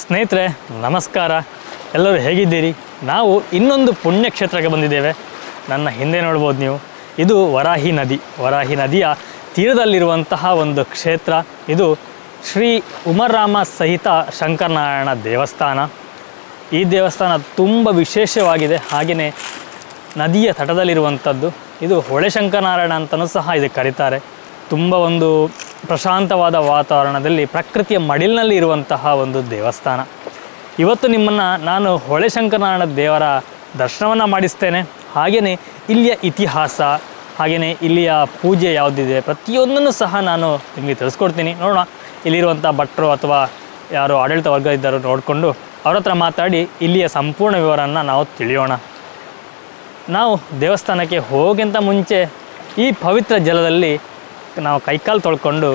ಸ್ನೇಹಿತರೆ ನಮಸ್ಕಾರ, ಎಲ್ಲರೂ ಹೇಗಿದ್ದೀರಿ? ನಾವು ಇನ್ನೊಂದು ಪುಣ್ಯಕ್ಷೇತ್ರಕ್ಕೆ ಬಂದಿದ್ದೇವೆ. ನನ್ನ ಹಿಂದೆ ನೋಡ್ಬೋದು ನೀವು, ಇದು ವರಾಹಿ ನದಿಯ ತೀರದಲ್ಲಿರುವಂತಹ ಒಂದು ಕ್ಷೇತ್ರ. ಇದು ಶ್ರೀ ಉಮರಾಮ ಸಹಿತ ಶಂಕರನಾರಾಯಣ ದೇವಸ್ಥಾನ. ಈ ದೇವಸ್ಥಾನ ತುಂಬ ವಿಶೇಷವಾಗಿದೆ. ಹಾಗೆಯೇ ನದಿಯ ತಟದಲ್ಲಿರುವಂಥದ್ದು. ಇದು ಹೊಳೆ ಶಂಕರನಾರಾಯಣ ಅಂತಲೂ ಸಹ ಇದಕ್ಕೆ ಕರೀತಾರೆ. ತುಂಬ ಒಂದು ಪ್ರಶಾಂತವಾದ ವಾತಾವರಣದಲ್ಲಿ ಪ್ರಕೃತಿಯ ಮಡಿಲಿನಲ್ಲಿ ಇರುವಂತಹ ಒಂದು ದೇವಸ್ಥಾನ. ಇವತ್ತು ನಿಮ್ಮನ್ನು ನಾನು ಹೊಳೆ ಶಂಕರನಾರಾಯಣ ದೇವರ ದರ್ಶನವನ್ನು ಮಾಡಿಸ್ತೇನೆ. ಹಾಗೆಯೇ ಇಲ್ಲಿಯ ಇತಿಹಾಸ, ಹಾಗೆಯೇ ಇಲ್ಲಿಯ ಪೂಜೆ ಯಾವುದಿದೆ ಪ್ರತಿಯೊಂದನ್ನು ಸಹ ನಾನು ನಿಮಗೆ ತಿಳಿಸ್ಕೊಡ್ತೀನಿ. ನೋಡೋಣ, ಇಲ್ಲಿರುವಂಥ ಭಟ್ರು ಅಥವಾ ಯಾರು ಆಡಳಿತ ವರ್ಗ ಇದ್ದಾರೋ ನೋಡಿಕೊಂಡು ಅವ್ರ ಹತ್ರ ಮಾತಾಡಿ ಇಲ್ಲಿಯ ಸಂಪೂರ್ಣ ವಿವರವನ್ನು ನಾವು ತಿಳಿಯೋಣ. ನಾವು ದೇವಸ್ಥಾನಕ್ಕೆ ಹೋಗೋಕ್ಕಿಂತ ಮುಂಚೆ ಈ ಪವಿತ್ರ ಜಲದಲ್ಲಿ ನಾವು ಕೈಕಾಲು ತೊಳ್ಕೊಂಡು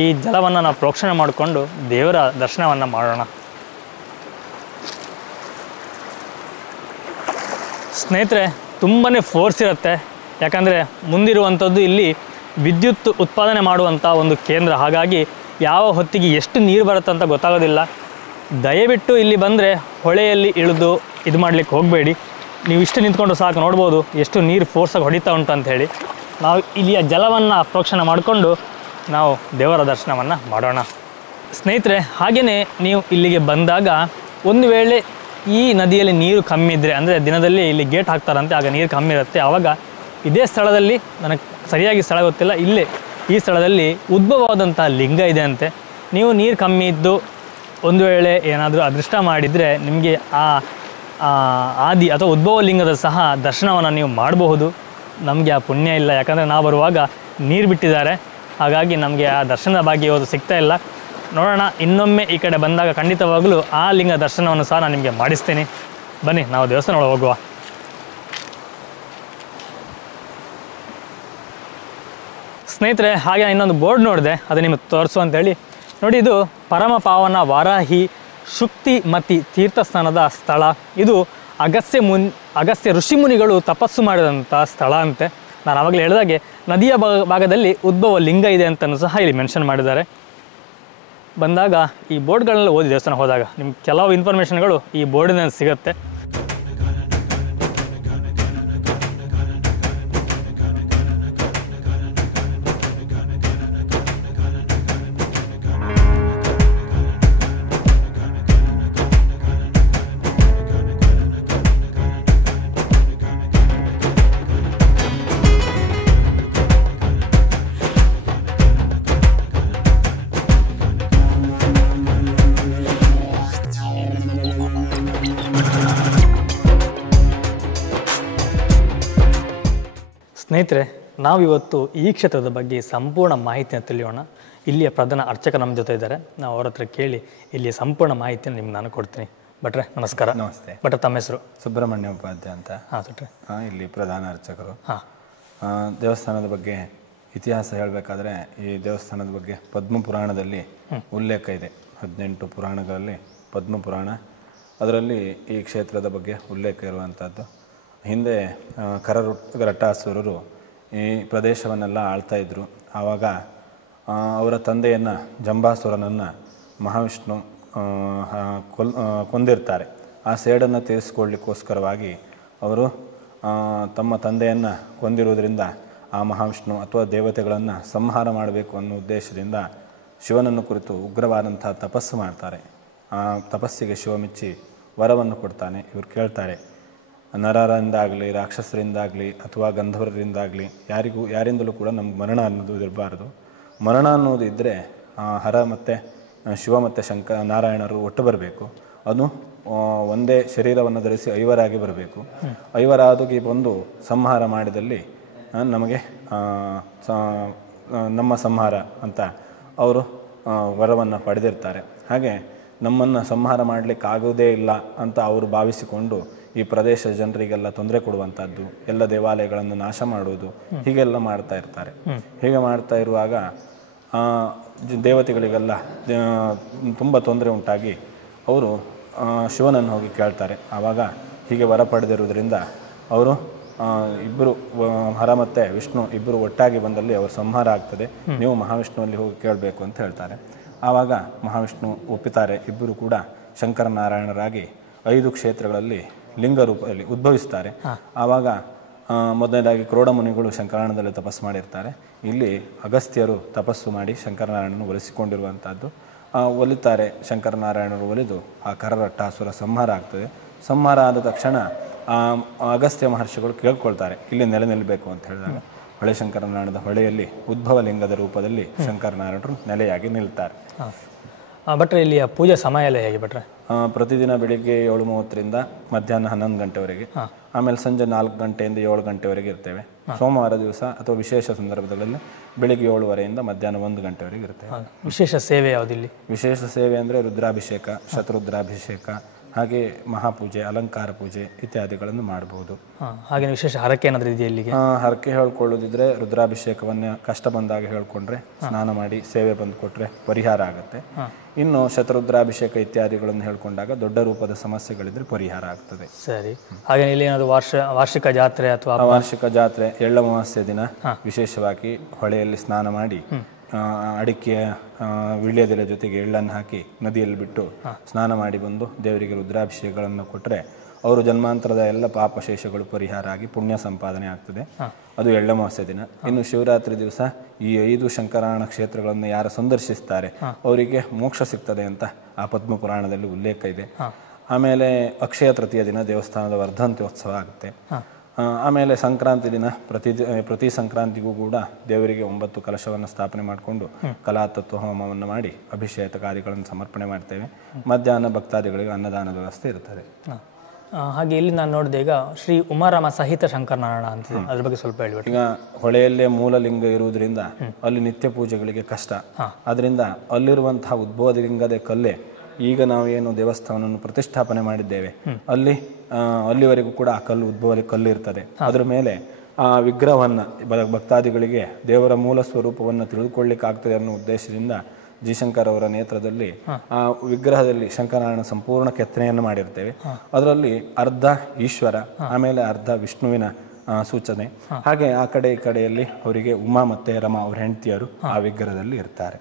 ಈ ಜಲವನ್ನು ನಾವು ಪ್ರೋಕ್ಷಣೆ ಮಾಡಿಕೊಂಡು ದೇವರ ದರ್ಶನವನ್ನು ಮಾಡೋಣ. ಸ್ನೇಹಿತರೆ, ತುಂಬಾ ಫೋರ್ಸ್ ಇರುತ್ತೆ. ಯಾಕಂದರೆ ಮುಂದಿರುವಂಥದ್ದು ಇಲ್ಲಿ ವಿದ್ಯುತ್ ಉತ್ಪಾದನೆ ಮಾಡುವಂಥ ಒಂದು ಕೇಂದ್ರ. ಹಾಗಾಗಿ ಯಾವ ಹೊತ್ತಿಗೆ ಎಷ್ಟು ನೀರು ಬರುತ್ತೆ ಅಂತ ಗೊತ್ತಾಗೋದಿಲ್ಲ. ದಯವಿಟ್ಟು ಇಲ್ಲಿ ಬಂದರೆ ಹೊಳೆಯಲ್ಲಿ ಇಳಿದು ಇದು ಮಾಡಲಿಕ್ಕೆ ಹೋಗಬೇಡಿ. ನೀವು ಇಷ್ಟು ನಿಂತ್ಕೊಂಡು ಸಾಕು, ನೋಡ್ಬೋದು ಎಷ್ಟು ನೀರು ಫೋರ್ಸಾಗಿ ಹೊಡಿತಾ ಉಂಟು ಅಂಥೇಳಿ. ನಾವು ಇಲ್ಲಿಯ ಜಲವನ್ನು ಪ್ರೋಕ್ಷಣೆ ಮಾಡಿಕೊಂಡು ನಾವು ದೇವರ ದರ್ಶನವನ್ನು ಮಾಡೋಣ. ಸ್ನೇಹಿತರೆ, ಹಾಗೆಯೇ ನೀವು ಇಲ್ಲಿಗೆ ಬಂದಾಗ ಒಂದು ವೇಳೆ ಈ ನದಿಯಲ್ಲಿ ನೀರು ಕಮ್ಮಿ ಇದ್ದರೆ, ಅಂದರೆ ದಿನದಲ್ಲಿ ಇಲ್ಲಿ ಗೇಟ್ ಹಾಕ್ತಾರಂತೆ, ಆಗ ನೀರು ಕಮ್ಮಿ ಇರುತ್ತೆ. ಆವಾಗ ಇದೇ ಸ್ಥಳದಲ್ಲಿ, ನನಗೆ ಸರಿಯಾಗಿ ಸ್ಥಳ ಗೊತ್ತಿಲ್ಲ, ಇಲ್ಲೇ ಈ ಸ್ಥಳದಲ್ಲಿ ಉದ್ಭವವಾದಂಥ ಲಿಂಗ ಇದೆ ಅಂತೆ. ನೀವು ನೀರು ಕಮ್ಮಿ ಇದ್ದು ಒಂದು ವೇಳೆ ಏನಾದರೂ ಅದೃಷ್ಟ ಮಾಡಿದರೆ ನಿಮಗೆ ಆ ಆದಿ ಅಥವಾ ಉದ್ಭವ ಲಿಂಗದ ಸಹ ದರ್ಶನವನ್ನು ನೀವು ಮಾಡಬಹುದು. ನಮಗೆ ಆ ಪುಣ್ಯ ಇಲ್ಲ, ಯಾಕಂದರೆ ನಾವು ಬರುವಾಗ ನೀರು ಬಿಟ್ಟಿದ್ದಾರೆ. ಹಾಗಾಗಿ ನಮಗೆ ಆ ದರ್ಶನದ ಭಾಗ್ಯ ಇವತ್ತು ಸಿಗ್ತಾ ಇಲ್ಲ. ನೋಡೋಣ, ಇನ್ನೊಮ್ಮೆ ಈ ಕಡೆ ಬಂದಾಗ ಖಂಡಿತವಾಗಲೂ ಆ ಲಿಂಗ ದರ್ಶನವನ್ನು ಸಹ ನಾನು ನಿಮಗೆ ಮಾಡಿಸ್ತೀನಿ. ಬನ್ನಿ, ನಾವು ದೇವಸ್ಥಾನ ಒಳಗೆ ಹೋಗುವ. ಸ್ನೇಹಿತರೆ, ಹಾಗೆ ಇನ್ನೊಂದು ಬೋರ್ಡ್ ನೋಡಿದೆ, ಅದು ನಿಮಗೆ ತೋರಿಸು ಅಂತೇಳಿ. ನೋಡಿ, ಇದು ಪರಮ ಪಾವನ ವಾರಾಹಿ ಶುಕ್ತಿಮತಿ ತೀರ್ಥಸ್ಥಾನದ ಸ್ಥಳ. ಇದು ಅಗಸ್ತ್ಯ ಋಷಿಮುನಿಗಳು ತಪಸ್ಸು ಮಾಡಿದಂಥ ಸ್ಥಳ ಅಂತೆ. ನಾನು ಆವಾಗಲೇ ಹೇಳಿದಾಗೆ ನದಿಯ ಭಾಗದಲ್ಲಿ ಉದ್ಭವ ಲಿಂಗ ಇದೆ ಅಂತಲೂ ಸಹ ಇಲ್ಲಿ ಮೆನ್ಷನ್ ಮಾಡಿದ್ದಾರೆ. ಬಂದಾಗ ಈ ಬೋರ್ಡ್ಗಳನ್ನೆಲ್ಲ ಓದಿ ದೇವಸ್ಥಾನ ಹೋದಾಗ ನಿಮ್ಗೆ ಕೆಲವು ಇನ್ಫಾರ್ಮೇಷನ್ಗಳು ಈ ಬೋರ್ಡಿನಲ್ಲಿ ಸಿಗುತ್ತೆ. ಸ್ನೇಹಿತರೆ, ನಾವಿವತ್ತು ಈ ಕ್ಷೇತ್ರದ ಬಗ್ಗೆ ಸಂಪೂರ್ಣ ಮಾಹಿತಿಯನ್ನು ತಿಳಿಯೋಣ. ಇಲ್ಲಿಯ ಪ್ರಧಾನ ಅರ್ಚಕ ನಮ್ಮ ಜೊತೆ ಇದ್ದಾರೆ. ನಾವು ಅವ್ರ ಹತ್ರ ಕೇಳಿ ಇಲ್ಲಿಯ ಸಂಪೂರ್ಣ ಮಾಹಿತಿಯನ್ನು ನಿಮ್ಗೆ ನಾನು ಕೊಡ್ತೀನಿ. ಭಟ್ರೆ ನಮಸ್ಕಾರ. ನಮಸ್ತೆ. ಭಟ್ರೆ, ತಮ್ಮ ಹೆಸರು? ಸುಬ್ರಹ್ಮಣ್ಯ ಉಪಾಧ್ಯಾಯ ಅಂತ. ಹಾಂ ಭಟ್ರೆ. ಇಲ್ಲಿ ಪ್ರಧಾನ ಅರ್ಚಕರು. ಹಾಂ. ದೇವಸ್ಥಾನದ ಬಗ್ಗೆ ಇತಿಹಾಸ ಹೇಳಬೇಕಾದ್ರೆ ಈ ದೇವಸ್ಥಾನದ ಬಗ್ಗೆ ಪದ್ಮ ಪುರಾಣದಲ್ಲಿ ಉಲ್ಲೇಖ ಇದೆ. 18 ಪುರಾಣಗಳಲ್ಲಿ ಪದ್ಮ ಪುರಾಣ, ಅದರಲ್ಲಿ ಈ ಕ್ಷೇತ್ರದ ಬಗ್ಗೆ ಉಲ್ಲೇಖ ಇರುವಂಥದ್ದು. ಹಿಂದೆ ಕರರಟಾಸುರರು ಈ ಪ್ರದೇಶವನ್ನೆಲ್ಲ ಆಳ್ತಾ ಇದ್ದರು. ಆವಾಗ ಅವರ ತಂದೆಯನ್ನು ಜಂಬಾಸುರನನ್ನು ಮಹಾವಿಷ್ಣು ಕೊಂದಿರ್ತಾರೆ. ಆ ಸೇಡನ್ನು ತೀರಿಸ್ಕೊಳ್ಳಿಕ್ಕೋಸ್ಕರವಾಗಿ ಅವರು ತಮ್ಮ ತಂದೆಯನ್ನು ಕೊಂದಿರುವುದರಿಂದ ಆ ಮಹಾವಿಷ್ಣು ಅಥವಾ ದೇವತೆಗಳನ್ನು ಸಂಹಾರ ಮಾಡಬೇಕು ಅನ್ನೋ ಉದ್ದೇಶದಿಂದ ಶಿವನನ್ನು ಕುರಿತು ಉಗ್ರವಾದಂಥ ತಪಸ್ಸು ಮಾಡ್ತಾರೆ. ಆ ತಪಸ್ಸಿಗೆ ಶಿವ ಮೆಚ್ಚಿ ವರವನ್ನು ಕೊಡ್ತಾನೆ. ಇವರು ಕೇಳ್ತಾರೆ, ನರರಿಂದಾಗಲಿ ರಾಕ್ಷಸರಿಂದಾಗಲಿ ಅಥವಾ ಗಂಧರ್ವರಿಂದಾಗಲಿ ಯಾರಿಂದಲೂ ಕೂಡ ನಮ್ಗೆ ಮರಣ ಅನ್ನೋದು ಇರಬಾರ್ದು. ಮರಣ ಅನ್ನೋದು ಇದ್ದರೆ ಹರ ಮತ್ತು ಶಿವ ಮತ್ತು ನಾರಾಯಣರು ಒಟ್ಟು ಬರಬೇಕು. ಅದು ಒಂದೇ ಶರೀರವನ್ನು ಧರಿಸಿ ಐವರಾಗಿ ಬರಬೇಕು. ಐವರಾಗಿ ಬಂದು ಸಂಹಾರ ಮಾಡಿದಲ್ಲಿ ನಮಗೆ ನಮ್ಮ ಸಂಹಾರ ಅಂತ ಅವರು ವರವನ್ನು ಪಡೆದಿರ್ತಾರೆ. ಹಾಗೆ ನಮ್ಮನ್ನು ಸಂಹಾರ ಮಾಡಲಿಕ್ಕಾಗೋದೇ ಇಲ್ಲ ಅಂತ ಅವರು ಭಾವಿಸಿಕೊಂಡು ಈ ಪ್ರದೇಶದ ಜನರಿಗೆಲ್ಲ ತೊಂದರೆ ಕೊಡುವಂಥದ್ದು, ಎಲ್ಲ ದೇವಾಲಯಗಳನ್ನು ನಾಶ ಮಾಡುವುದು, ಹೀಗೆಲ್ಲ ಮಾಡ್ತಾ ಇರ್ತಾರೆ. ಹೀಗೆ ಮಾಡ್ತಾ ಇರುವಾಗ ದೇವತೆಗಳಿಗೆಲ್ಲ ತುಂಬ ತೊಂದರೆ ಉಂಟಾಗಿ ಅವರು ಶಿವನನ್ನು ಹೋಗಿ ಕೇಳ್ತಾರೆ. ಆವಾಗ ಹೀಗೆ ವರ ಪಡೆದಿರುವುದರಿಂದ ಅವರು ಇಬ್ಬರು ಹರ ಮತ್ತು ವಿಷ್ಣು ಇಬ್ಬರು ಒಟ್ಟಾಗಿ ಬಂದಲ್ಲಿ ಅವರು ಸಂಹಾರ ಆಗ್ತದೆ, ನೀವು ಮಹಾವಿಷ್ಣುವಲ್ಲಿ ಹೋಗಿ ಕೇಳಬೇಕು ಅಂತ ಹೇಳ್ತಾರೆ. ಆವಾಗ ಮಹಾವಿಷ್ಣು ಒಪ್ಪುತ್ತಾರೆ. ಇಬ್ಬರು ಕೂಡ ಶಂಕರನಾರಾಯಣರಾಗಿ 5 ಕ್ಷೇತ್ರಗಳಲ್ಲಿ ಲಿಂಗ ರೂಪದಲ್ಲಿ ಉದ್ಭವಿಸ್ತಾರೆ. ಆವಾಗ ಮೊದಲನೇದಾಗಿ ಕ್ರೋಡ ಮುನಿಗಳು ಶಂಕರಾಯಣದಲ್ಲಿ ತಪಸ್ಸು ಮಾಡಿರ್ತಾರೆ. ಇಲ್ಲಿ ಅಗಸ್ತ್ಯರು ತಪಸ್ಸು ಮಾಡಿ ಶಂಕರನಾರಾಯಣನು ಒಲಿಸಿಕೊಂಡಿರುವಂಥದ್ದು. ಒಲಿತಾರೆ, ಶಂಕರನಾರಾಯಣರು ಒಲಿದು ಆ ಕರರಟ್ಟಾಸುರ ಸಂಹಾರ ಆಗ್ತದೆ. ಸಂಹಾರ ಆದ ತಕ್ಷಣ ಅಗಸ್ತ್ಯ ಮಹರ್ಷಿಗಳು ಕೇಳ್ಕೊಳ್ತಾರೆ ಇಲ್ಲಿ ನೆಲೆ ನಿಲ್ಲಬೇಕು ಅಂತ ಹೇಳಿದಾಗ ಹೊಳೆ ಶಂಕರನಾರಾಯಣದ ಹೊಳೆಯಲ್ಲಿ ಉದ್ಭವ ಲಿಂಗದ ರೂಪದಲ್ಲಿ ಶಂಕರನಾರಾಯಣರು ನೆಲೆಯಾಗಿ ನಿಲ್ತಾರೆ. ಭಟ್ರೆ ಇಲ್ಲಿಯ ಪೂಜೆ ಸಮಯ ಎಲ್ಲ ಹೇಗೆ ಭಟ್ರೆ? ಪ್ರತಿದಿನ ಬೆಳಿಗ್ಗೆ 7:30ರಿಂದ ಮಧ್ಯಾಹ್ನ 11 ಗಂಟೆವರೆಗೆ, ಆಮೇಲೆ ಸಂಜೆ 4 ಗಂಟೆಯಿಂದ 7 ಗಂಟೆವರೆಗೆ ಇರ್ತೇವೆ. ಸೋಮವಾರ ದಿವಸ ಅಥವಾ ವಿಶೇಷ ಸಂದರ್ಭಗಳಲ್ಲಿ ಬೆಳಿಗ್ಗೆ 7:30ಯಿಂದ ಮಧ್ಯಾಹ್ನ 1 ಗಂಟೆವರೆಗೆ ಇರ್ತೇವೆ. ವಿಶೇಷ ಸೇವೆ ಯಾವುದಿಲ್ಲಿ? ವಿಶೇಷ ಸೇವೆ ಅಂದರೆ ರುದ್ರಾಭಿಷೇಕ, ಶತರುದ್ರಾಭಿಷೇಕ, ಹಾಗೆ ಮಹಾಪೂಜೆ, ಅಲಂಕಾರ ಪೂಜೆ ಇತ್ಯಾದಿಗಳನ್ನು ಮಾಡಬಹುದು. ಹಾಗೆ ವಿಶೇಷ ಹರಕೆ ಏನಾದರೂ ಇದೆಯಾ ಇಲ್ಲಿಗೆ? ಹರಕೆ ಹೇಳ್ಕೊಳ್ಳೋದಿದ್ರೆ ರುದ್ರಾಭಿಷೇಕವನ್ನ ಕಷ್ಟ ಬಂದಾಗ ಹೇಳ್ಕೊಂಡ್ರೆ, ಸ್ನಾನ ಮಾಡಿ ಸೇವೆ ಬಂದು ಕೊಟ್ರೆ ಪರಿಹಾರ ಆಗುತ್ತೆ. ಇನ್ನು ಶತರುದ್ರಾಭಿಷೇಕ ಇತ್ಯಾದಿಗಳನ್ನು ಹೇಳ್ಕೊಂಡಾಗ ದೊಡ್ಡ ರೂಪದ ಸಮಸ್ಯೆಗಳಿದ್ರೆ ಪರಿಹಾರ ಆಗ್ತದೆ. ಸರಿ. ಹಾಗೆ ಇಲ್ಲಿ ಏನಾದರೂ ವಾರ್ಷಿಕ ಜಾತ್ರೆ ಅಥವಾ ವಾರ್ಷಿಕ ಜಾತ್ರೆ ಎಳ್ಳ ಅಮಾವಾಸ್ಯೆ ದಿನ ವಿಶೇಷವಾಗಿ ಹೊಳೆಯಲ್ಲಿ ಸ್ನಾನ ಮಾಡಿ ಅಡಿಕೆಯ ವೀಳ್ಯದೆಲೆ ಜೊತೆಗೆ ಎಳ್ಳನ್ನು ಹಾಕಿ ನದಿಯಲ್ಲಿ ಬಿಟ್ಟು ಸ್ನಾನ ಮಾಡಿ ಬಂದು ದೇವರಿಗೆ ರುದ್ರಾಭಿಷೇಕಗಳನ್ನು ಕೊಟ್ಟರೆ ಅವರು ಜನ್ಮಾಂತರದ ಎಲ್ಲ ಪಾಪಶೇಷಗಳು ಪರಿಹಾರ ಆಗಿ ಪುಣ್ಯ ಸಂಪಾದನೆ ಆಗ್ತದೆ. ಅದು ಎಳ್ಳಮಾವಾಸ್ಯೆ ದಿನ. ಇನ್ನು ಶಿವರಾತ್ರಿ ದಿವಸ ಈ 5 ಶಂಕರಾಯಣ ಕ್ಷೇತ್ರಗಳನ್ನು ಯಾರು ಸಂದರ್ಶಿಸ್ತಾರೆ ಅವರಿಗೆ ಮೋಕ್ಷ ಸಿಗ್ತದೆ ಅಂತ ಆ ಪದ್ಮ ಪುರಾಣದಲ್ಲಿ ಉಲ್ಲೇಖ ಇದೆ. ಆಮೇಲೆ ಅಕ್ಷಯ ತೃತೀಯ ದಿನ ದೇವಸ್ಥಾನದ ವರ್ಧಂತ್ಯೋತ್ಸವ ಆಗುತ್ತೆ. ಆಮೇಲೆ ಸಂಕ್ರಾಂತಿ ದಿನ ಪ್ರತಿ ಸಂಕ್ರಾಂತಿಗೂ ಕೂಡ ದೇವರಿಗೆ 9 ಕಲಶವನ್ನು ಸ್ಥಾಪನೆ ಮಾಡಿಕೊಂಡು ಕಲಾತತ್ವ ಹೋಮವನ್ನು ಮಾಡಿ ಅಭಿಷೇಕ ಕಾರ್ಯಗಳನ್ನು ಸಮರ್ಪಣೆ ಮಾಡ್ತೇವೆ. ಮಧ್ಯಾಹ್ನ ಭಕ್ತಾದಿಗಳಿಗೆ ಅನ್ನದಾನದ ವ್ಯವಸ್ಥೆ ಇರ್ತದೆ. ಹಾಗೆ ಇಲ್ಲಿ ನಾನು ನೋಡಿದೆ ಈಗ ಶ್ರೀ ಉಮಾರಾಮ ಸಹಿತ ಶಂಕರನಾರಾಯಣ ಅಂತ, ಅದ್ರ ಬಗ್ಗೆ ಸ್ವಲ್ಪ ಹೇಳ್ಬಿಟ್ಟು. ಈಗ ಹೊಳೆಯಲ್ಲೇ ಮೂಲಲಿಂಗ ಇರುವುದರಿಂದ ಅಲ್ಲಿ ನಿತ್ಯ ಪೂಜೆಗಳಿಗೆ ಕಷ್ಟ. ಅದರಿಂದ ಅಲ್ಲಿರುವಂತಹ ಉದ್ಭವ ಲಿಂಗದ ಕಲ್ಲೇ ಈಗ ನಾವೇನು ದೇವಸ್ಥಾನವನ್ನು ಪ್ರತಿಷ್ಠಾಪನೆ ಮಾಡಿದ್ದೇವೆ ಅಲ್ಲಿವರೆಗೂ ಕೂಡ ಆ ಕಲ್ಲು ಉದ್ಭವ ಕಲ್ಲು ಇರ್ತದೆ. ಅದರ ಮೇಲೆ ಆ ವಿಗ್ರಹವನ್ನು ಭಕ್ತಾದಿಗಳಿಗೆ ದೇವರ ಮೂಲ ಸ್ವರೂಪವನ್ನು ತಿಳಿದುಕೊಳ್ಳಿಕ್ಕಾಗ್ತದೆ ಅನ್ನೋ ಉದ್ದೇಶದಿಂದ ಜಿ.ಶಂಕರ್ ಅವರ ನೇತೃತ್ವದಲ್ಲಿ ಆ ವಿಗ್ರಹದಲ್ಲಿ ಶಂಕರನಾರಾಯಣ ಸಂಪೂರ್ಣ ಕೆತ್ತನೆಯನ್ನು ಮಾಡಿರ್ತೇವೆ. ಅದರಲ್ಲಿ ಅರ್ಧ ಈಶ್ವರ, ಆಮೇಲೆ ಅರ್ಧ ವಿಷ್ಣುವಿನ ಸೂಚನೆ. ಹಾಗೆ ಆ ಕಡೆ ಈ ಕಡೆಯಲ್ಲಿ ಅವರಿಗೆ ಉಮಾ ಮತ್ತೆ ರಮಾ ಅವ್ರ ಹೆಂಡತಿಯರು ಆ ವಿಗ್ರಹದಲ್ಲಿ ಇರ್ತಾರೆ.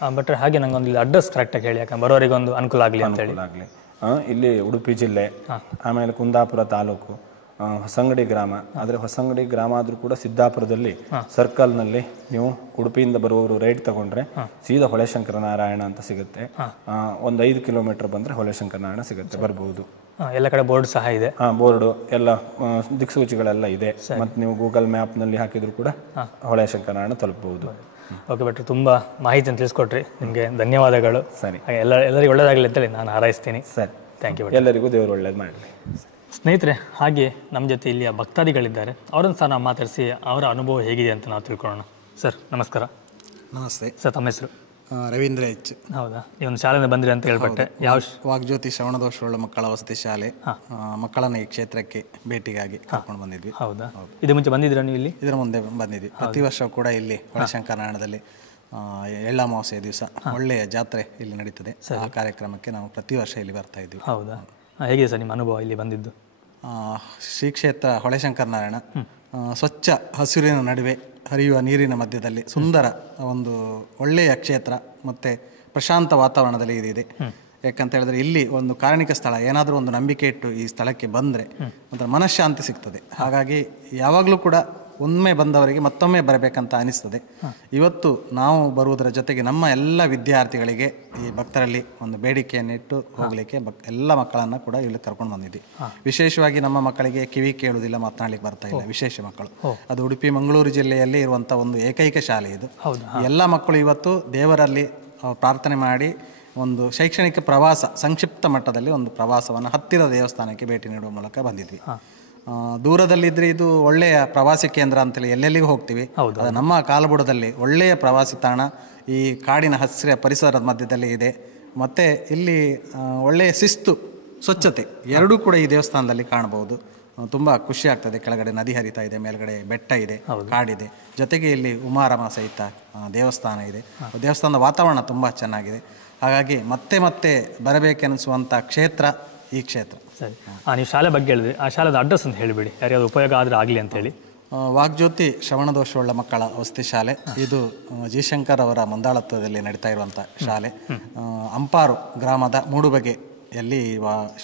ಬಟ್ ಹಾಗೆ ನಂಗೊಂದು ಅಡ್ರೆಸ್ ಕರೆಕ್ಟಾಗಿ ಹೇಳಿ, ಯಾಕಂದ್ರೆ ಬರೋರಿಗೆ ಒಂದು ಅನುಕೂಲ ಆಗಲಿ ಅಂತ ಹೇಳಿ. ಇಲ್ಲಿ ಉಡುಪಿ ಜಿಲ್ಲೆ, ಆಮೇಲೆ ಕುಂದಾಪುರ ತಾಲೂಕು, ಹೊಸಂಗಡಿ ಗ್ರಾಮ. ಆದರೆ ಹೊಸಂಗಡಿ ಗ್ರಾಮ ಆದರೂ ಕೂಡ ಸಿದ್ದಾಪುರದಲ್ಲಿ ಸರ್ಕಲ್ನಲ್ಲಿ ನೀವು ಉಡುಪಿಯಿಂದ ಬರುವವರು ರೈಟ್ ತಗೊಂಡ್ರೆ ಸೀದಾ ಹೊಳೆ ಶಂಕರನಾರಾಯಣ ಅಂತ ಸಿಗುತ್ತೆ. ಒಂದು 5 ಕಿಲೋಮೀಟರ್ ಬಂದರೆ ಹೊಳೆ ಶಂಕರನಾರಾಯಣ ಸಿಗುತ್ತೆ, ಬರ್ಬೋದು. ಎಲ್ಲ ಕಡೆ ಬೋರ್ಡ್ ಸಹ ಇದೆ. ಬೋರ್ಡು ಎಲ್ಲ ದಿಕ್ಸೂಚಿಗಳೆಲ್ಲ ಇದೆ. ಮತ್ತು ನೀವು ಗೂಗಲ್ ಮ್ಯಾಪ್ನಲ್ಲಿ ಹಾಕಿದ್ರು ಕೂಡ ಹೊಳೆ ಶಂಕರನಾರಾಯಣ ತಲುಪಬಹುದು. ಓಕೆ ಭಟ್ರು, ತುಂಬ ಮಾಹಿತಿಯನ್ನು ತಿಳಿಸ್ಕೊಟ್ರಿ, ನಿಮಗೆ ಧನ್ಯವಾದಗಳು. ಸರಿ, ಎಲ್ಲರಿಗೂ ಒಳ್ಳೆಯದಾಗಲಿ ಅಂತೇಳಿ ನಾನು ಹಾರೈಸ್ತೀನಿ. ಸರಿ, ಥ್ಯಾಂಕ್ ಯು. ಎಲ್ಲರಿಗೂ ದೇವರು ಒಳ್ಳೇದು ಮಾಡಲಿ. ಸ್ನೇಹಿತರೆ, ಹಾಗೆ ನಮ್ಮ ಜೊತೆ ಇಲ್ಲಿಯ ಭಕ್ತಾದಿಗಳಿದ್ದಾರೆ, ಅವರನ್ನು ಸಹ ನಾವು ಮಾತಾಡಿಸಿ ಅವರ ಅನುಭವ ಹೇಗಿದೆ ಅಂತ ನಾವು ತಿಳ್ಕೊಳ್ಳೋಣ. ಸರ್ ನಮಸ್ಕಾರ. ನಮಸ್ತೆ ಸರ್, ತಮ್ಮ ಹೆಸರು? ರವೀಂದ್ರ ಎಚ್. ಹೌದಾ, ಈ ಒಂದು ಶಾಲೆಯಿಂದ ಬಂದಿರಿ ಅಂತ ಹೇಳ್ಪಟ್ಟೆ. ಯಾವ ವಾಗ್ಜ್ಯೋತಿ ಶ್ರವಣದೋಷವುಳ್ಳ ಮಕ್ಕಳ ವಸತಿ ಶಾಲೆ, ಮಕ್ಕಳನ್ನ ಈ ಕ್ಷೇತ್ರಕ್ಕೆ ಭೇಟಿಗಾಗಿ ಕರ್ಕೊಂಡು ಬಂದಿದ್ವಿ. ಹೌದಾ, ಇದು ಮುಂಚೆ ಬಂದಿದ್ದೀರಾ ನೀವು ಇಲ್ಲಿ? ಇದರ ಮುಂದೆ ಬಂದಿದ್ವಿ. ಪ್ರತಿ ವರ್ಷ ಕೂಡ ಇಲ್ಲಿ ಶಂಕರನಾರಾಯಣದಲ್ಲಿ ಎಳ್ಳಮಾವಾಸ್ಯೆ ದಿವಸ ಒಳ್ಳೆಯ ಜಾತ್ರೆ ಇಲ್ಲಿ ನಡೀತದೆ. ಆ ಕಾರ್ಯಕ್ರಮಕ್ಕೆ ನಾವು ಪ್ರತಿ ವರ್ಷ ಇಲ್ಲಿ ಬರ್ತಾ ಇದ್ವಿ. ಹೌದಾ, ಹೇಗಿದೆ ಸರ್ ನಿಮ್ಮ ಅನುಭವ ಇಲ್ಲಿ ಬಂದಿದ್ದು? ಶ್ರೀ ಕ್ಷೇತ್ರ ಹೊಳೆ ಶಂಕರನಾರಾಯಣ ಸ್ವಚ್ಛ ಹಸಿರಿನ ನಡುವೆ ಹರಿಯುವ ನೀರಿನ ಮಧ್ಯದಲ್ಲಿ ಸುಂದರ ಒಂದು ಒಳ್ಳೆಯ ಕ್ಷೇತ್ರ ಮತ್ತು ಪ್ರಶಾಂತ ವಾತಾವರಣದಲ್ಲಿ ಇದೆ. ಯಾಕಂತ ಹೇಳಿದ್ರೆ ಇಲ್ಲಿ ಒಂದು ಕಾರಣಿಕ ಸ್ಥಳ, ಏನಾದರೂ ಒಂದು ನಂಬಿಕೆ ಇಟ್ಟು ಈ ಸ್ಥಳಕ್ಕೆ ಬಂದರೆ ಒಂಥರ ಮನಃಶಾಂತಿ ಸಿಗ್ತದೆ. ಹಾಗಾಗಿ ಯಾವಾಗಲೂ ಕೂಡ ಒಮ್ಮೆ ಬಂದವರಿಗೆ ಮತ್ತೊಮ್ಮೆ ಬರಬೇಕಂತ ಅನಿಸ್ತದೆ. ಇವತ್ತು ನಾವು ಬರುವುದರ ಜೊತೆಗೆ ನಮ್ಮ ಎಲ್ಲ ವಿದ್ಯಾರ್ಥಿಗಳಿಗೆ ಈ ಭಕ್ತರಲ್ಲಿ ಒಂದು ಬೇಡಿಕೆಯನ್ನಿಟ್ಟು ಹೋಗಲಿಕ್ಕೆ ಎಲ್ಲ ಮಕ್ಕಳನ್ನು ಕೂಡ ಇಲ್ಲಿ ಕರ್ಕೊಂಡು ಬಂದಿದ್ವಿ. ವಿಶೇಷವಾಗಿ ನಮ್ಮ ಮಕ್ಕಳಿಗೆ ಕಿವಿ ಕೇಳುವುದಿಲ್ಲ, ಮಾತನಾಡಲಿಕ್ಕೆ ಬರ್ತಾ ಇಲ್ಲ, ವಿಶೇಷ ಮಕ್ಕಳು. ಅದು ಉಡುಪಿ ಮಂಗಳೂರು ಜಿಲ್ಲೆಯಲ್ಲಿ ಇರುವಂಥ ಒಂದು ಏಕೈಕ ಶಾಲೆ ಇದು. ಎಲ್ಲ ಮಕ್ಕಳು ಇವತ್ತು ದೇವರಲ್ಲಿ ಪ್ರಾರ್ಥನೆ ಮಾಡಿ ಒಂದು ಶೈಕ್ಷಣಿಕ ಪ್ರವಾಸ, ಸಂಕ್ಷಿಪ್ತ ಮಟ್ಟದಲ್ಲಿ ಒಂದು ಪ್ರವಾಸವನ್ನು ಹತ್ತಿರದ ದೇವಸ್ಥಾನಕ್ಕೆ ಭೇಟಿ ನೀಡುವ ಮೂಲಕ ಬಂದಿದ್ವಿ. ದೂರದಲ್ಲಿದ್ದರೆ ಇದು ಒಳ್ಳೆಯ ಪ್ರವಾಸಿ ಕೇಂದ್ರ ಅಂತೇಳಿ ಎಲ್ಲೆಲ್ಲಿಗೂ ಹೋಗ್ತೀವಿ. ನಮ್ಮ ಕಾಲಬುಡದಲ್ಲಿ ಒಳ್ಳೆಯ ಪ್ರವಾಸಿ ತಾಣ ಈ ಕಾಡಿನ ಹಸಿರ ಪರಿಸರದ ಮಧ್ಯದಲ್ಲಿ ಇದೆ. ಮತ್ತು ಇಲ್ಲಿ ಒಳ್ಳೆಯ ಶಿಸ್ತು, ಸ್ವಚ್ಛತೆ ಎರಡೂ ಕೂಡ ಈ ದೇವಸ್ಥಾನದಲ್ಲಿ ಕಾಣಬಹುದು. ತುಂಬ ಖುಷಿ ಆಗ್ತದೆ. ಕೆಳಗಡೆ ನದಿ ಹರಿತಾ ಇದೆ, ಮೇಲ್ಗಡೆ ಬೆಟ್ಟ ಇದೆ, ಕಾಡಿದೆ, ಜೊತೆಗೆ ಇಲ್ಲಿ ಉಮಾರಾಮ ಸಹಿತ ದೇವಸ್ಥಾನ ಇದೆ. ದೇವಸ್ಥಾನದ ವಾತಾವರಣ ತುಂಬ ಚೆನ್ನಾಗಿದೆ. ಹಾಗಾಗಿ ಮತ್ತೆ ಮತ್ತೆ ಬರಬೇಕೆನಿಸುವಂಥ ಕ್ಷೇತ್ರ ಈ ಕ್ಷೇತ್ರ. ಸರಿ, ನೀವು ಶಾಲೆ ಬಗ್ಗೆ ಹೇಳಿದ್ರಿ, ಆ ಶಾಲೆದ ಅಡ್ರೆಸ್ ಅಂತ ಹೇಳಿಬಿಡಿ, ಯಾರ್ಯಾವುದು ಉಪಯೋಗ ಆದರೆ ಆಗಲಿ ಅಂತೇಳಿ. ವಾಗ್ಜ್ಯೋತಿ ಶ್ರವಣದೋಷವುಳ್ಳ ಮಕ್ಕಳ ವಸತಿ ಶಾಲೆ. ಇದು ಜಿ.ಶಂಕರ್ ಅವರ ಮುಂದಾಳತ್ವದಲ್ಲಿ ನಡೀತಾ ಇರುವಂಥ ಶಾಲೆ. ಅಂಪಾರು ಗ್ರಾಮದ ಮೂಡುಬಗೆಯಲ್ಲಿ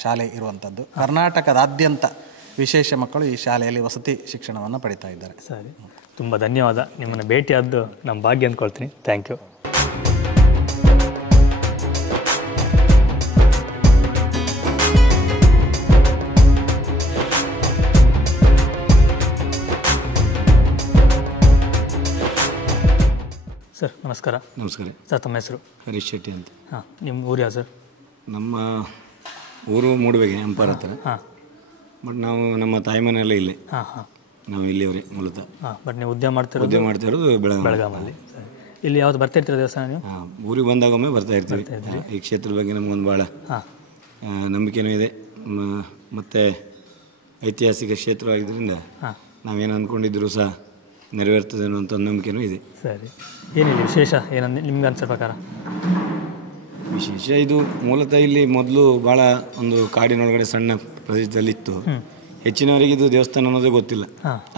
ಶಾಲೆ ಇರುವಂಥದ್ದು. ಕರ್ನಾಟಕದಾದ್ಯಂತ ವಿಶೇಷ ಮಕ್ಕಳು ಈ ಶಾಲೆಯಲ್ಲಿ ವಸತಿ ಶಿಕ್ಷಣವನ್ನು ಪಡಿತಾ ಇದ್ದಾರೆ. ಸರಿ, ತುಂಬ ಧನ್ಯವಾದ. ನಿಮ್ಮನ್ನು ಭೇಟಿಯಾದ್ದು ನಮ್ಮ ಭಾಗ್ಯ ಅಂದ್ಕೊಳ್ತೀನಿ. Thank you. ಸರ್ ನಮಸ್ಕಾರ. ನಮಸ್ಕಾರ ಸರ್, ತಮ್ಮ ಹೆಸರು? ಹರೀಶ್ ಶೆಟ್ಟಿ ಅಂತ. ಹಾಂ, ನಿಮ್ಮ ಊರು ಯಾವ ಸರ್? ನಮ್ಮ ಊರು ಮೂಡುಬೆಗೆ, ಅಂಪಾರ ಹತ್ರ. ಹಾಂ. ಬಟ್ ನಾವು ನಮ್ಮ ತಾಯಿ ಮನೆಯಲ್ಲ ಇಲ್ಲೇ. ಹಾಂ ಹಾಂ. ನಾವು ಇಲ್ಲಿಯವರೇ ಮೂಲತಃ. ಹಾಂ, ಬಟ್ ನೀವು ಉದ್ಯಮ ಮಾಡ್ತಿರೋದು? ಉದ್ಯಮ ಮಾಡ್ತಾ ಇರೋದು ಬೆಳಗಾಮಲ್ಲಿ. ಇಲ್ಲಿ ಯಾವ್ದು ಬರ್ತಾ ಇರ್ತೀರ ದೇವಸ್ಥಾನ ನೀವು? ಹಾಂ, ಊರಿಗೆ ಬಂದಾಗೊಮ್ಮೆ ಬರ್ತಾ ಇರ್ತೀವಿ. ಈ ಕ್ಷೇತ್ರದ ಬಗ್ಗೆ ನಮಗೊಂದು ಭಾಳ ನಂಬಿಕೆನೂ ಇದೆ. ಮತ್ತು ಐತಿಹಾಸಿಕ ಕ್ಷೇತ್ರವಾಗಿದ್ದರಿಂದ ನಾವೇನು ಅಂದ್ಕೊಂಡಿದ್ರು ಸಹ ನೆರವೇರ್ತದೆ ಅನ್ನುವಂಥ ಒಂದು ನಂಬಿಕೆನೂ ಇದೆ. ಸರಿ, ಏನಿಲ್ಲ ವಿಶೇಷ ಏನಂದ್ರೆ ನಿಮ್ಗೆ ಅನ್ಸೋ ಪ್ರಕಾರ? ವಿಶೇಷ ಇದು ಮೂಲತಃ ಇಲ್ಲಿ ಮೊದಲು ಭಾಳ ಒಂದು ಕಾಡಿನೊಳಗಡೆ ಸಣ್ಣ ಪ್ರದೇಶದಲ್ಲಿತ್ತು. ಹೆಚ್ಚಿನವರಿಗೆ ಇದು ದೇವಸ್ಥಾನ ಅನ್ನೋದೇ ಗೊತ್ತಿಲ್ಲ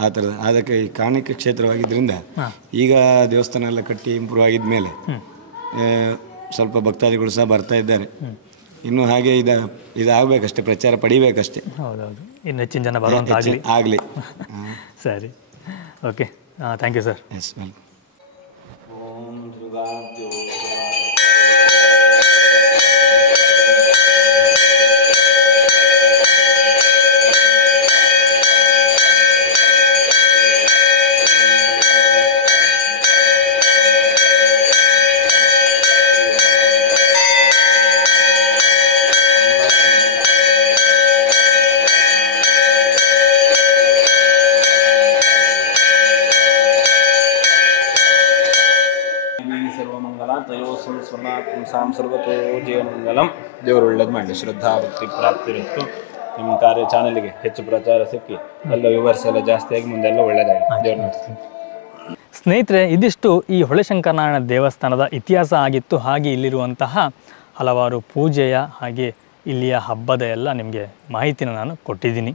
ಆ ಥರದ. ಅದಕ್ಕೆ ಈ ಕಾಣಿಕ ಕ್ಷೇತ್ರವಾಗಿದ್ದರಿಂದ ಈಗ ದೇವಸ್ಥಾನ ಎಲ್ಲ ಕಟ್ಟಿ ಇಂಪ್ರೂವ್ ಆಗಿದ ಮೇಲೆ ಸ್ವಲ್ಪ ಭಕ್ತಾದಿಗಳು ಸಹ ಬರ್ತಾ ಇದ್ದಾರೆ. ಇನ್ನು ಹಾಗೆ ಇದಾಗಬೇಕಷ್ಟೇ, ಪ್ರಚಾರ ಪಡಿಬೇಕಷ್ಟೇ. ಹೌದೌದು, ಇನ್ನು ಹೆಚ್ಚಿನ ಜನ ಬರುವಂತ ಆಗಲಿ. ಸರಿ, okay, thank you sir. Yes, welcome. ಸರ್ವತೋ ಜೀವನಮಂಗಲಂ. ದೇವರು ಒಳ್ಳೇದು ಮಾಡಲಿ. ಶ್ರದ್ಧಾ ಭಕ್ತಿ ಪ್ರಾಪ್ತಿ ಇರುತ್ತೆ. ನಿಮ್ಮ ಕಾರ್ಯ ಚಾನಲ್ಗೆ ಹೆಚ್ಚು ಪ್ರಚಾರ ಸಿಕ್ಕಿ ಎಲ್ಲ ವ್ಯೂವರ್ಸ್ ಎಲ್ಲ ಜಾಸ್ತಿಯಾಗಿ ಮುಂದೆಲ್ಲ ಒಳ್ಳೆಯದಾಗಲಿ. ದೇವ್ರ ನಡೆಸಿ. ಸ್ನೇಹಿತರೆ, ಇದಿಷ್ಟು ಈ ಹೊಳೆಶಂಕರನಾರಾಯಣ ದೇವಸ್ಥಾನದ ಇತಿಹಾಸ ಆಗಿತ್ತು. ಹಾಗೆ ಇಲ್ಲಿರುವಂತಹ ಹಲವಾರು ಪೂಜೆಯ ಹಾಗೆ ಇಲ್ಲಿಯ ಹಬ್ಬದ ಎಲ್ಲ ನಿಮಗೆ ಮಾಹಿತಿನ ನಾನು ಕೊಟ್ಟಿದ್ದೀನಿ.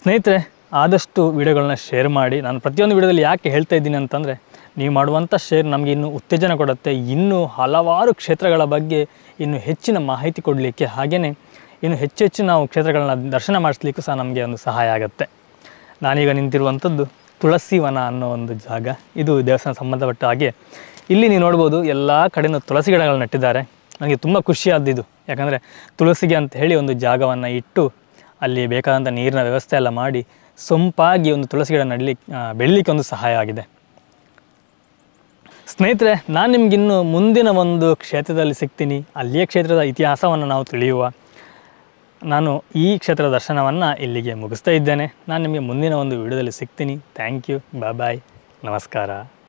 ಸ್ನೇಹಿತರೆ, ಆದಷ್ಟು ವಿಡಿಯೋಗಳನ್ನ ಶೇರ್ ಮಾಡಿ. ನಾನು ಪ್ರತಿಯೊಂದು ವಿಡಿಯೋದಲ್ಲಿ ಯಾಕೆ ಹೇಳ್ತಾ ಇದ್ದೀನಿ ಅಂತಂದರೆ, ನೀವು ಮಾಡುವಂಥ ಶೇರ್ ನಮಗೆ ಇನ್ನೂ ಉತ್ತೇಜನ ಕೊಡುತ್ತೆ. ಇನ್ನೂ ಹಲವಾರು ಕ್ಷೇತ್ರಗಳ ಬಗ್ಗೆ ಇನ್ನೂ ಹೆಚ್ಚಿನ ಮಾಹಿತಿ ಕೊಡಲಿಕ್ಕೆ, ಹಾಗೆಯೇ ಇನ್ನು ಹೆಚ್ಚು ನಾವು ಕ್ಷೇತ್ರಗಳನ್ನ ದರ್ಶನ ಮಾಡಿಸ್ಲಿಕ್ಕೂ ಸಹ ನಮಗೆ ಒಂದು ಸಹಾಯ ಆಗುತ್ತೆ. ನಾನೀಗ ನಿಂತಿರುವಂಥದ್ದು ತುಳಸಿ ವನ ಅನ್ನೋ ಒಂದು ಜಾಗ. ಇದು ದೇವಸ್ಥಾನ ಸಂಬಂಧಪಟ್ಟ ಹಾಗೆ ಇಲ್ಲಿ ನೀವು ನೋಡ್ಬೋದು ಎಲ್ಲ ಕಡೆಯೂ ತುಳಸಿ ಗಿಡಗಳನ್ನ ನೆಟ್ಟಿದ್ದಾರೆ. ನನಗೆ ತುಂಬ ಖುಷಿಯಾದ್ದು. ಯಾಕಂದರೆ ತುಳಸಿಗೆ ಅಂತ ಹೇಳಿ ಒಂದು ಜಾಗವನ್ನು ಇಟ್ಟು ಅಲ್ಲಿ ಬೇಕಾದಂಥ ನೀರಿನ ವ್ಯವಸ್ಥೆ ಎಲ್ಲ ಮಾಡಿ ಸೊಂಪಾಗಿ ಒಂದು ತುಳಸಿ ಗಿಡ ಬೆಳೀಲಿಕ್ಕೆ ಒಂದು ಸಹಾಯ ಆಗಿದೆ. ಸ್ನೇಹಿತರೆ, ನಾನು ನಿಮಗಿನ್ನು ಮುಂದಿನ ಒಂದು ಕ್ಷೇತ್ರದಲ್ಲಿ ಸಿಗ್ತೀನಿ. ಅಲ್ಲಿಯೇ ಕ್ಷೇತ್ರದ ಇತಿಹಾಸವನ್ನು ನಾವು ತಿಳಿಯುವ. ನಾನು ಈ ಕ್ಷೇತ್ರದ ದರ್ಶನವನ್ನು ಇಲ್ಲಿಗೆ ಮುಗಿಸ್ತಾ ಇದ್ದೇನೆ. ನಾನು ನಿಮಗೆ ಮುಂದಿನ ಒಂದು ವಿಡಿಯೋದಲ್ಲಿ ಸಿಗ್ತೀನಿ. ಥ್ಯಾಂಕ್ ಯು, ಬಾಯ್, ನಮಸ್ಕಾರ.